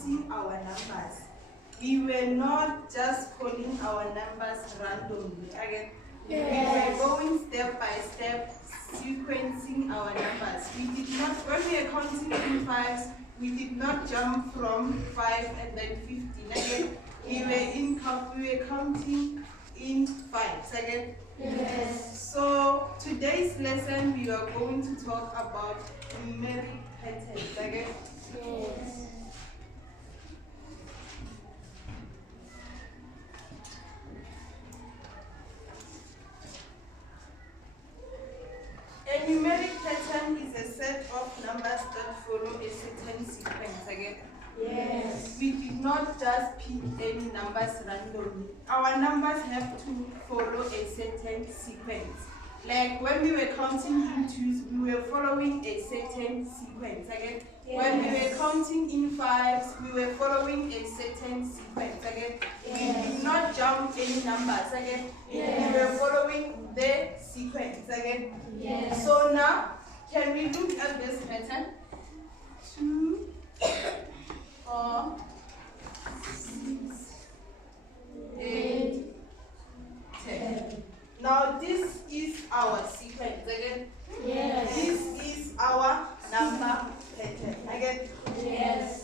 sequencing our numbers. We were not just calling our numbers randomly. Again, we were going step by step, sequencing our numbers. We did not, when we were counting in fives, we did not jump from 5 and then 15. Again, we were counting in fives. Again. So today's lesson we are going to talk about numeric patterns. Again. A numeric pattern is a set of numbers that follow a certain sequence. Again. We did not just pick any numbers randomly. Our numbers have to follow a certain sequence. Like when we were counting in twos, we were following a certain sequence. Again, when we were counting in fives, we were following a certain sequence. Again, we did not jump any numbers. Again, we were following the sequence. Again, so now can we look at this pattern? 2, 4, 6, 8, 10. Now this is our sequence. Again, this is our number pattern. Again,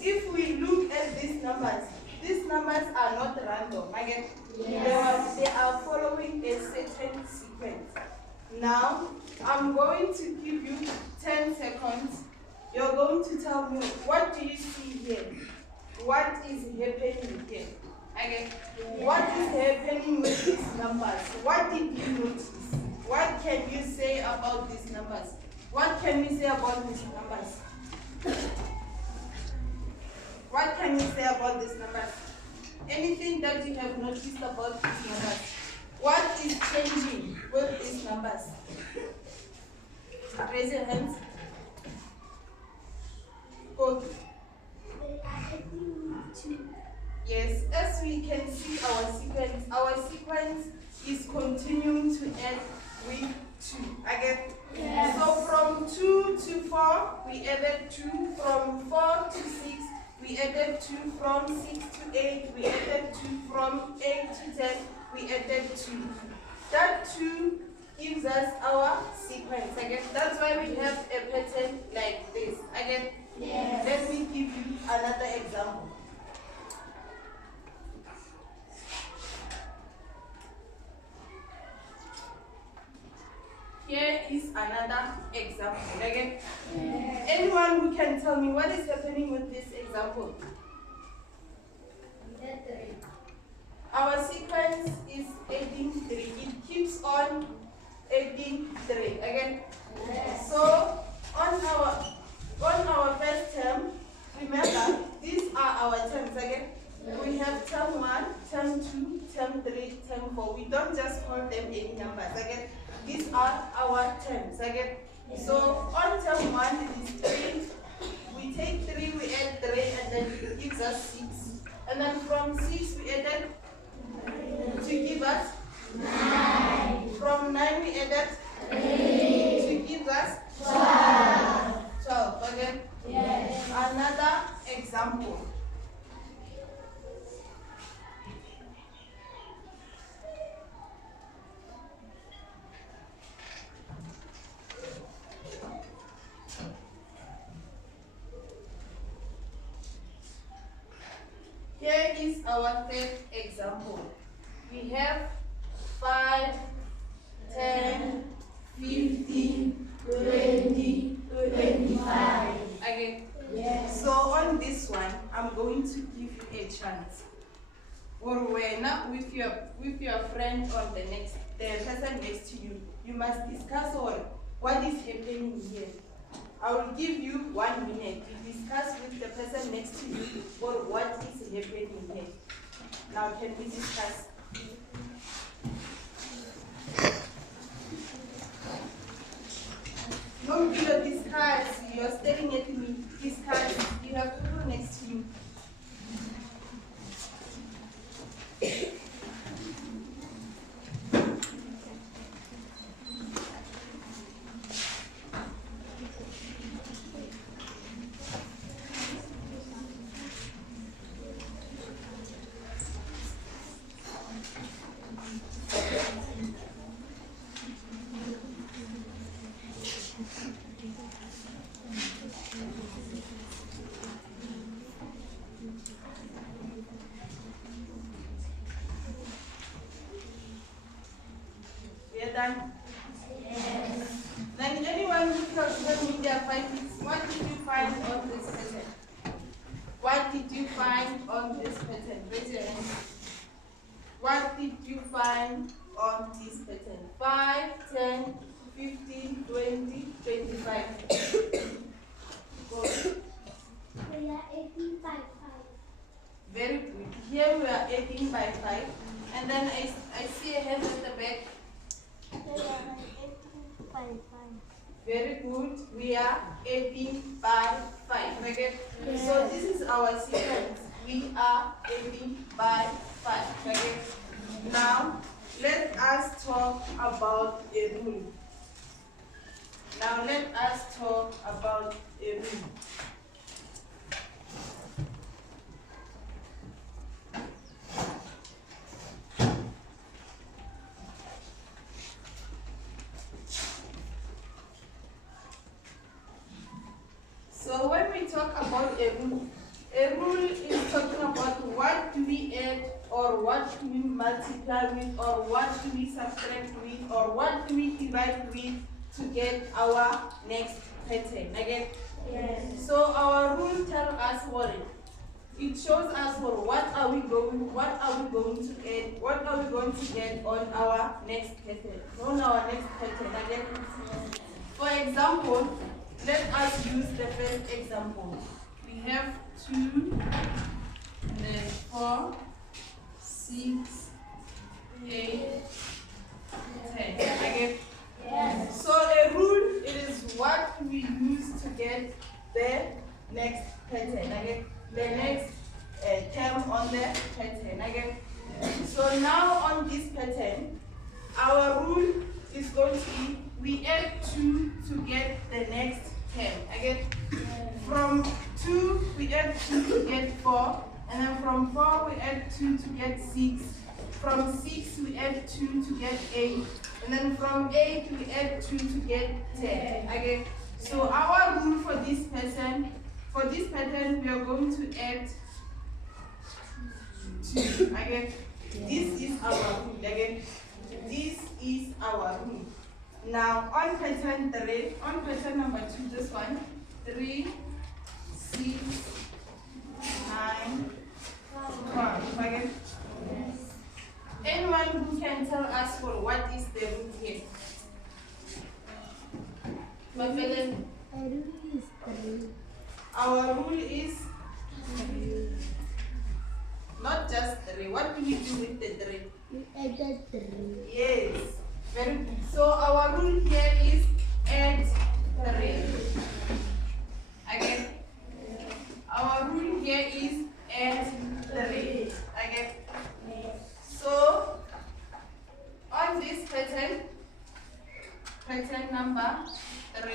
if we look at these numbers are not random. Again, they are following a certain sequence. Now I'm going to give you 10 seconds. You're going to tell me, what do you see here? What is happening here? Again, what is happening with these numbers? What did you notice? What can you say about these numbers? What can we say about these numbers? What can you say about these numbers? Anything that you have noticed about these numbers? What is changing with these numbers? Raise your hands. Go. Yes, as we can see our sequence is continuing to end with 2. Again, so from 2 to 4, we added 2. From 4 to 6, we added 2. From 6 to 8, we added 2. From 8 to 10, we added 2. That 2 gives us our sequence. Again, that's why we have a pattern like this. Again, let me give you another example. Here is another example. Again, anyone who can tell me what is happening with this example? Our sequence is adding 3. It keeps on adding 3. Again, so on our first term, remember these are our terms. Again, we have term 1, term 2, term 3, term 4. We don't just call them any numbers. Again, these are our terms. Again, so on term 1 it is 3. We take 3, we add 3, and then it gives us 6. And then from 6 we added to give us 9. From 9 we added 3 to give us 12. Again, another example. Here is our third example. We have 5, 10, 15, 20, 25. Again. So on this one, I'm going to give you a chance. Or when with your friend or the person next to you, you must discuss what is happening here. I will give you 1 minute to discuss with the person next to you or what is happening here. Now can we discuss? No, you discuss. You're staring at me. Discuss. You have people next to you. there are 5 pieces. What did you find on this pattern? What did you find on this pattern? Raise your hand. What did you find on this pattern? 5, 10, 15, 20, 25. Go. We are 18 by 5. Very good. Here we are 18 by 5. And then I see a hand at the back. We are 18 by 5. Very good. We are 18 by 5. Okay? Yes. So this is our sequence. We are 18 by 5. Okay? Now, let us talk about a rule. Now, let us talk about a rule. So when we talk about a rule is talking about what do we add or what do we multiply with or what do we subtract with or what do we divide with to get our next pattern. Again? Yes. So our rule tells us what it shows us what are we going to add, what are we going to get on our next pattern. On our next pattern. Again? For example, let us use the first example. We have 2, and then 4, 6, 8, 10. Okay? Yes. So a rule, it is what we use to get the next pattern. Okay? The next term on the pattern. Okay? So now on this pattern, our rule is going to be we add 2 to get the next term. Again, from 2 we add 2 to get 4, and then from 4 we add 2 to get 6. From 6 we add 2 to get 8, and then from 8 we add 2 to get 10. Okay. So our rule for this pattern, we are going to add 2. Again, this is our rule. Again, this is our rule. Now on pattern 3, on pattern number 2, this one, 3, 6, 9, 12. Again. Anyone who can tell us for what is the rule here? My fellow, our rule is not just 3. What do we do with the 3? We added 3. Yes. Very good. So our rule here is add 3. Again. Our rule here is add 3. Again. So on this pattern number 3,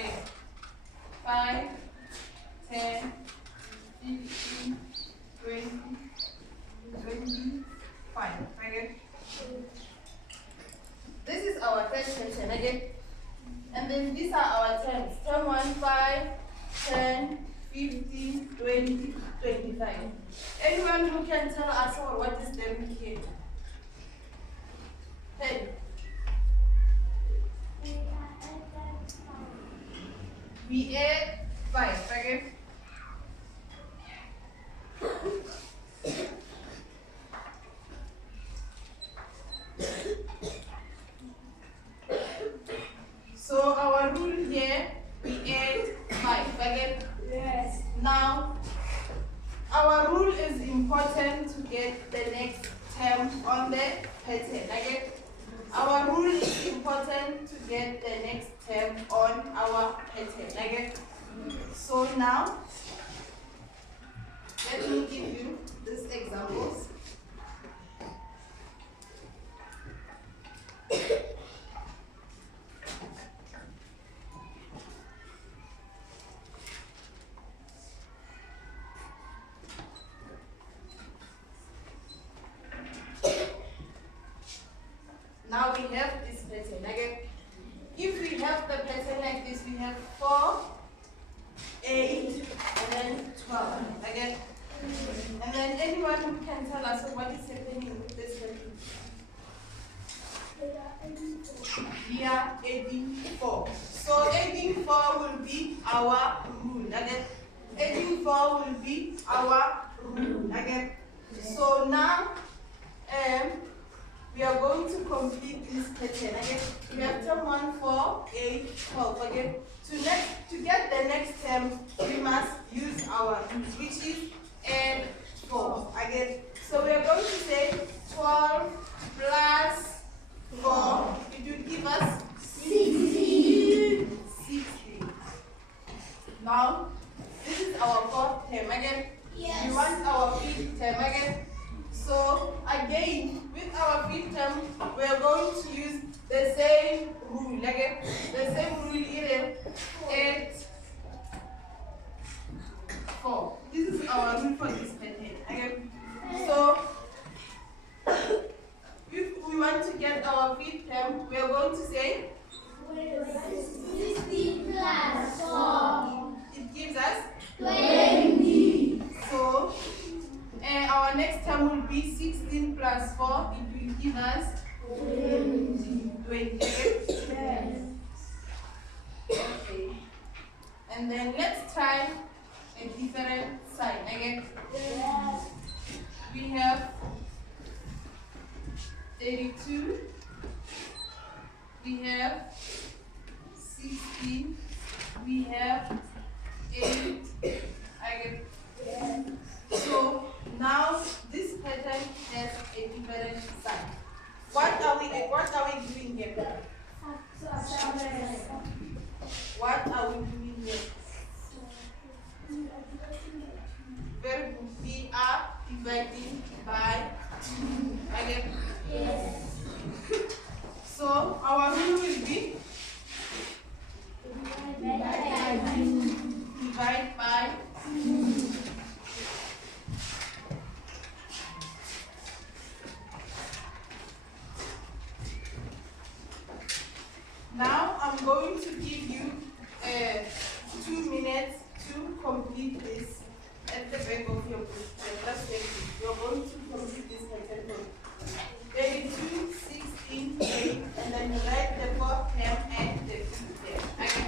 5, 10, 15, 20, 25. Okay. This is our first pattern again. And then these are our terms. Term 1, 5, 10, 15, 20, 25. Anyone who can tell us what is the rule here? 10. We add 5. Okay. So our rule here, we add 5. Again? Yes. Now, our rule is important to get the next term on the pattern. Again? Our rule is important to get the next term on our pattern. Again? So now, let me give you these examples. Now we have this pattern. Again, if we have the pattern like this, we have 4, 8, and then 12. Again, and then anyone who can tell us what is happening with this pattern? we are adding 4. So adding 4 will be our rule. Again, adding 4 will be our rule. Again, so now we are going to complete this pattern. Again, we have term 1, 4, 8, 12. Again, to get the next term, we must use our rule, which is add 4. Again, so we are going to say 12 plus 4, it will give us 16. Now, this is our fourth term. Again, we want our fifth term. Again, so again, with our fifth term, we are going to use the same rule. Again, the same rule is 8, 4. This is our rule for this pattern. Again, so if we want to get our fifth term, we are going to say 16 plus 4. It gives us 20. So our next term will be 16 plus 4. It will give us 20. Yes. Okay. And then let's try a different sign. Again, Yes. we have 32. We have 16. We have 8. Again. Yes. So now this pattern has a different sign. What are we doing here? What are we doing here? Very good. We are dividing by 2. Again. Yes. So our rule will be divide by 2. Now I'm going to give you 2 minutes to complete this at the back of your book. You're going to complete this pattern. 32, 16, 8, and then you write the fourth term and the fifth term. Okay.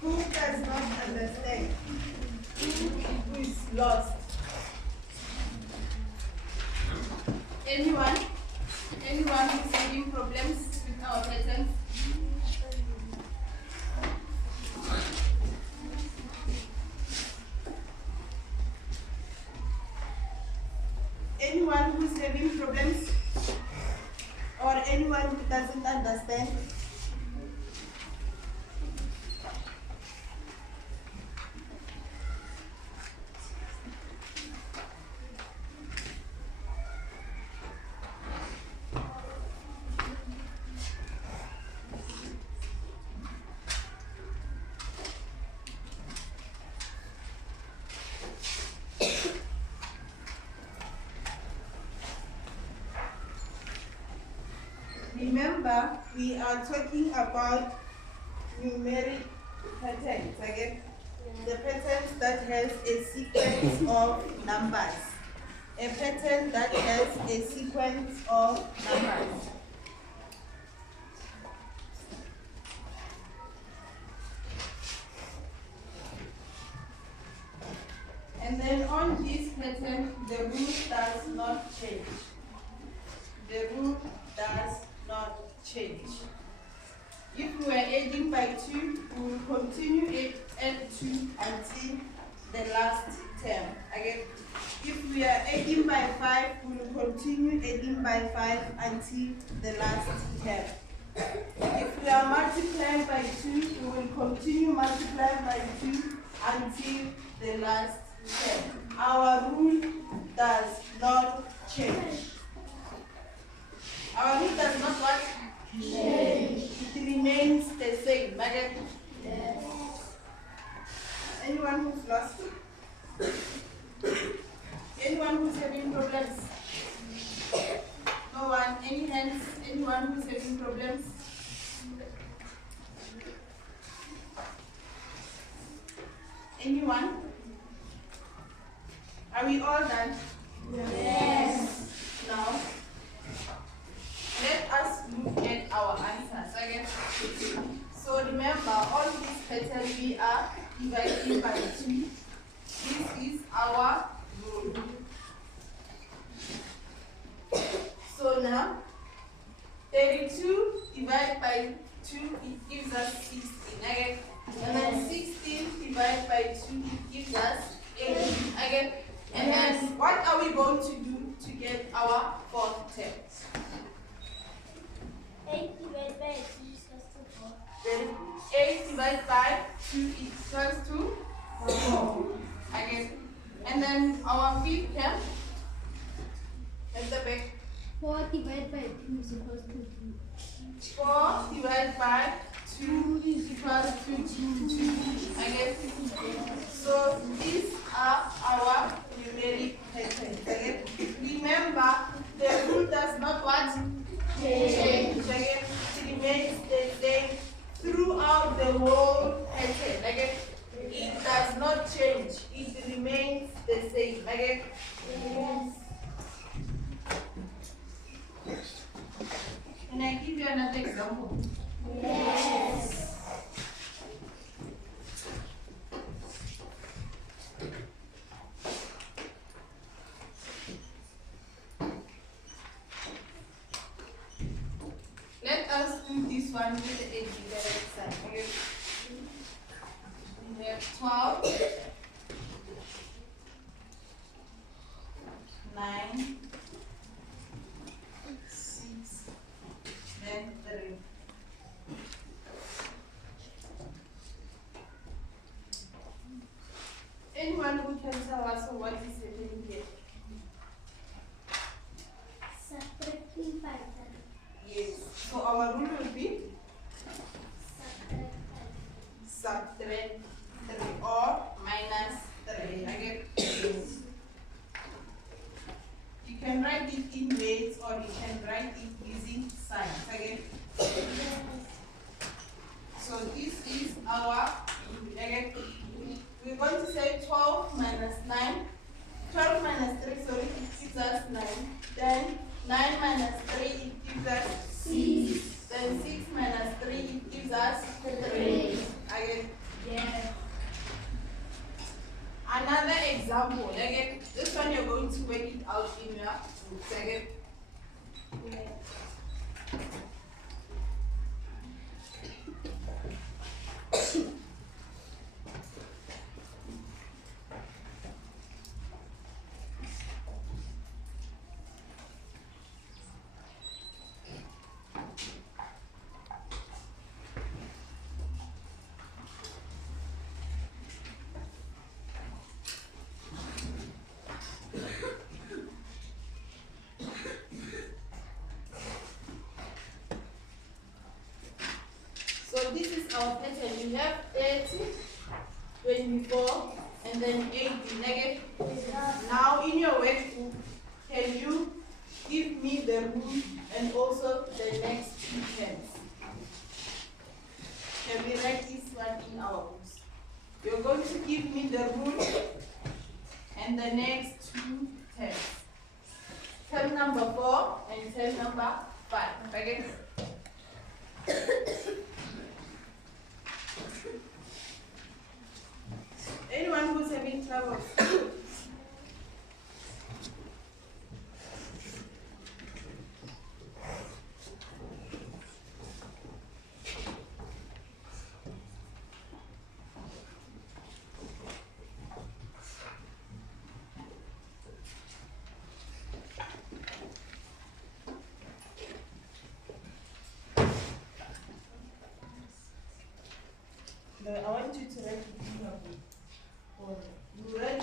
Who does not understand? Who is lost? Anyone? Anyone who's having problems with our patterns? Anyone who's having problems? Or anyone who doesn't understand? Remember, we are talking about numeric patterns. Again, the patterns that has a sequence of numbers. A pattern that has a sequence of numbers. And then on this pattern, the rule does not change. The rule does not change. If we are adding by 2, we will continue it add 2 until the last term. Again, if we are adding by 5, we will continue adding by 5 until the last term. If we are multiplying by 2, we will continue multiplying by 2 until the last term. Our rule does not change. Our rule does not what? Change. It remains the same. Again. Yes. Anyone who's lost? Anyone who's having problems? No one? hands. Anyone who's having problems? Anyone? Are we all done? Yes. Now, let us look at our answers. Okay? So remember, all these patterns we are dividing by 2. This is our rule. So now, 32 divided by 2, it gives us 16. Okay? And then 16 divided by 2, it gives us 8. Okay? And then what are we going to do to get our fourth term? 8 divided by 2 equals to 4. Then 8 divided by 2 equals to 4. Okay. And then our fifth term, at the back, 4 divided by 2 is equals to 2. 4 divided by 2 is equal to 2. Okay. So these are our numeric patterns. Okay. Remember, the rule does not what? Change. Okay. It remains the same throughout the whole pattern. Okay. It does not change. It remains the same. Okay. Yes. Can I give you another example? Yes. Let us do this one with the 8 divided sign. Okay. We have 12, 9, 6, then 3. Anyone who can tell us what is happening here? Subtracting by 3. Yes. So our rule will be Subtract by 3. subtract 3 or minus 3. Okay. You can write it in weights or you can write it using signs. Okay. So this is our, okay. We're going to say 12 minus 9. 12 minus 3, sorry, it gives us 9. Then 9 minus 3, it gives us 6. Then 6 minus 3, it gives us 3. Again. Yes. Another example. Again, this one you're going to work it out in your books. Again. So this is our pattern. You have 30, 24, and then 80 negative. Now in your workbook, can you give me the rule and also the next 2 terms? Can we write this one in our books? You're going to give me the rule and the next 2 terms. Term number 4 and term number 5. Okay? Anyone who's having trouble? No, I want you to write it in your book. Or you write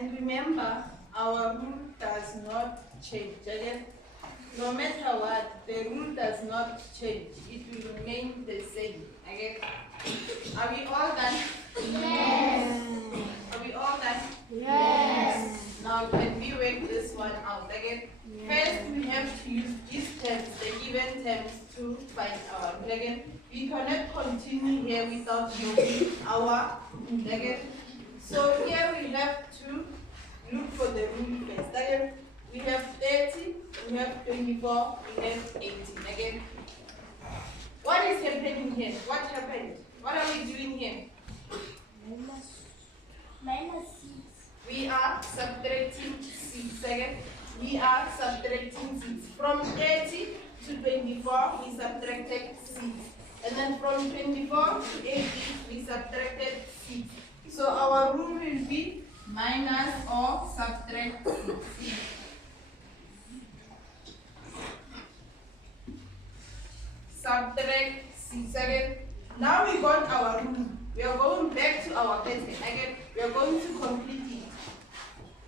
And remember, our rule does not change. Again, no matter what, the rule does not change. It will remain the same. Again, are we all done? Yes. Are we all done? Yes. Now can we work this one out? Again, first we have to use these terms, the given terms, to find our rule. Again, we cannot continue here without using our rule. Again, so here we have to look for the rule first. Again, we have 30, we have 24, we have 18. Again, what is happening here? What happened? What are we doing here? Minus 6. We are subtracting 6. Again, we are subtracting 6. From 30 to 24, we subtracted 6. And then from 24 to 18, we subtracted 6. So our rule will be minus or subtract 6. Subtract 6 again. Now we got our rule. We are going back to our pattern. Again, we are going to complete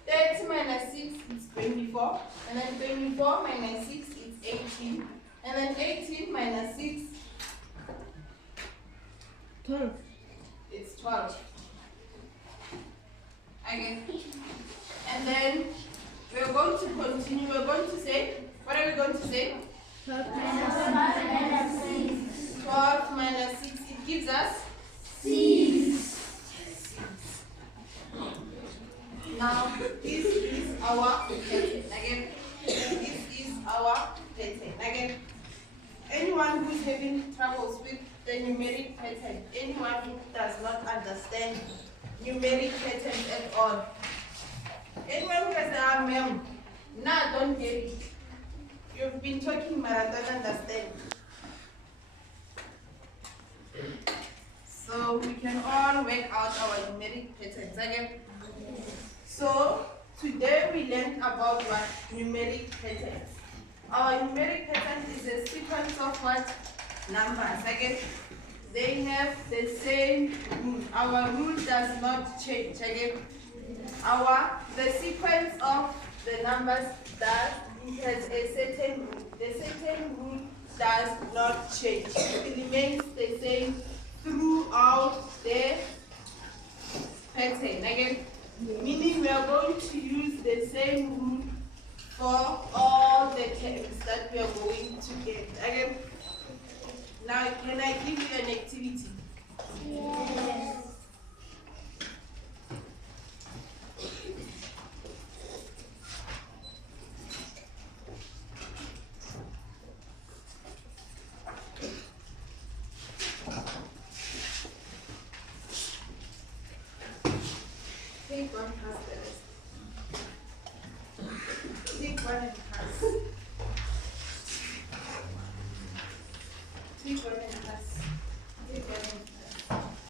it. 30 minus 6 is 24. And then 24 minus 6 is 18. And then 18 minus 6 12. it's 12. Again. And then we are going to continue. We are going to say, what are we going to say? 12 minus 6. 12 minus 6, it gives us 6. Now, this is our pattern. Again, this is our pattern. Again, anyone who's having troubles with the numeric pattern, anyone who does not understand numeric patterns at all, anyone who has a ma'am, nah, don't get it. You've been talking, but I don't understand. So we can all work out our numeric patterns again. So today we learned about what numeric patterns. Our numeric pattern is a sequence of what? Numbers. Again, they have the same rule. Our rule does not change. Again, the sequence of the numbers has a certain rule. The certain rule does not change. It remains the same throughout the pattern. Again, meaning we are going to use the same rule for all the terms that we are going to get. Again, now can I give you an activity? Yes. Take one past the rest. Take one and